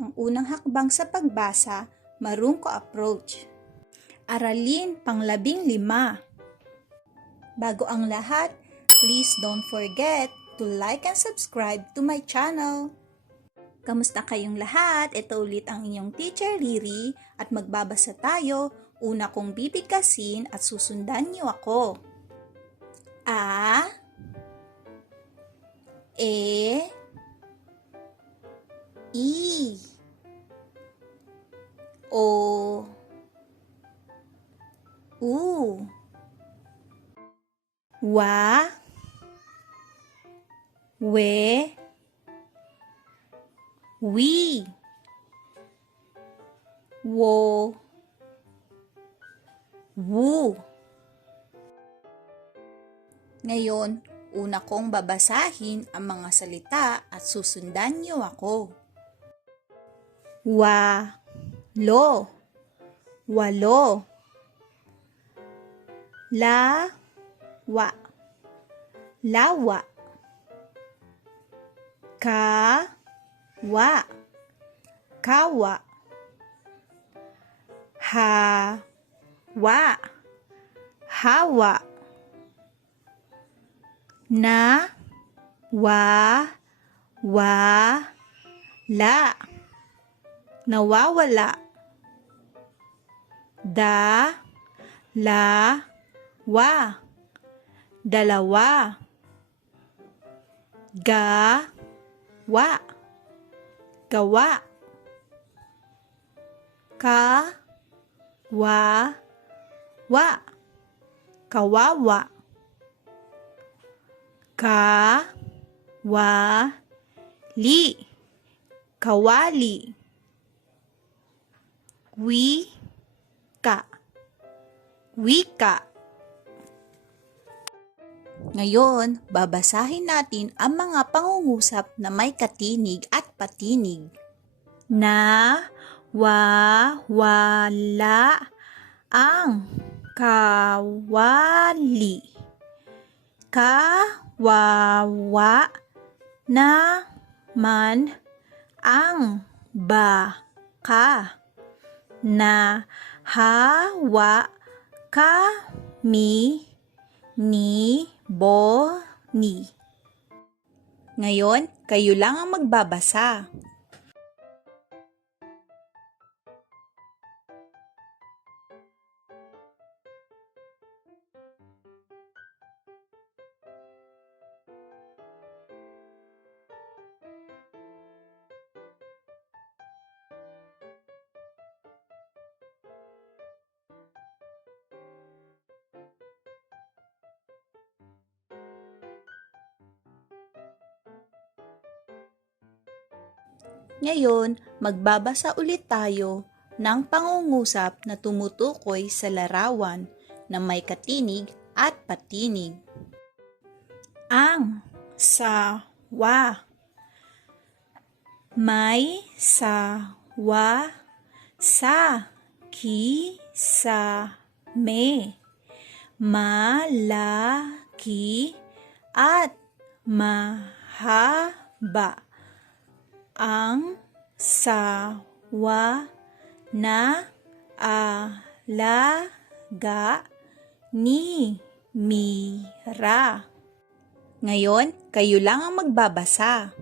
Ang unang hakbang sa pagbasa, marungko approach. Aralin pang-15. Bago ang lahat, please don't forget to like and subscribe to my channel. Kamusta kayong lahat? Ito ulit ang inyong teacher Riri at magbabasa tayo. Una kong bibigkasin at susundan niyo ako. A, E, I, O, U, Wa, We, Wi, Wo, Wu. Ngayon, una kong babasahin ang mga salita at susundan niyo ako. Wa-lo, walo. La-wa, lawa. Ka-wa, kawa. Ha-wa, hawa. Na-wa-wa-la, nawawala. Da-la-wa, dalawa. Ga-wa, gawa. Ka-wa-wa, kawawa. Ka-wa-li, kawali. Wi-ka, wika. Ngayon, babasahin natin ang mga pangungusap na may katinig at patinig. Na, wa, wala, ang, kawali. Kawawa naman ang baka. Nahawa kami ni Bonnie. Ngayon, kayo lang ang magbabasa. Ngayon, magbabasa ulit tayo ng pangungusap na tumutukoy sa larawan na may katinig at patinig. Ang sawa. May sawa sa kisame. Malaki at mahaba ang sawa na alaga ni Mira. Ngayon, kayo lang ang magbabasa.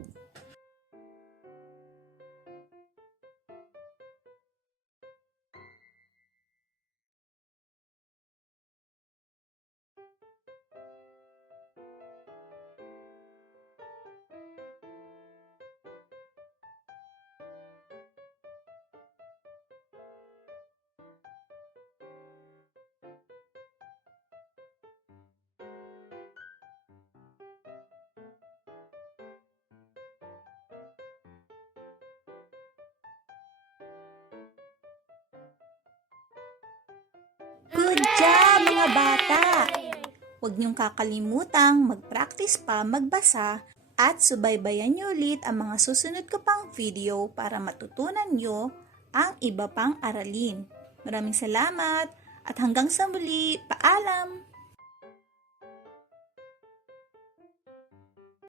Good job, mga bata! Huwag niyong kakalimutang mag-practice pa magbasa at subaybayan niyo ulit ang mga susunod ko pang video para matutunan niyo ang iba pang aralin. Maraming salamat at hanggang sa muli, paalam!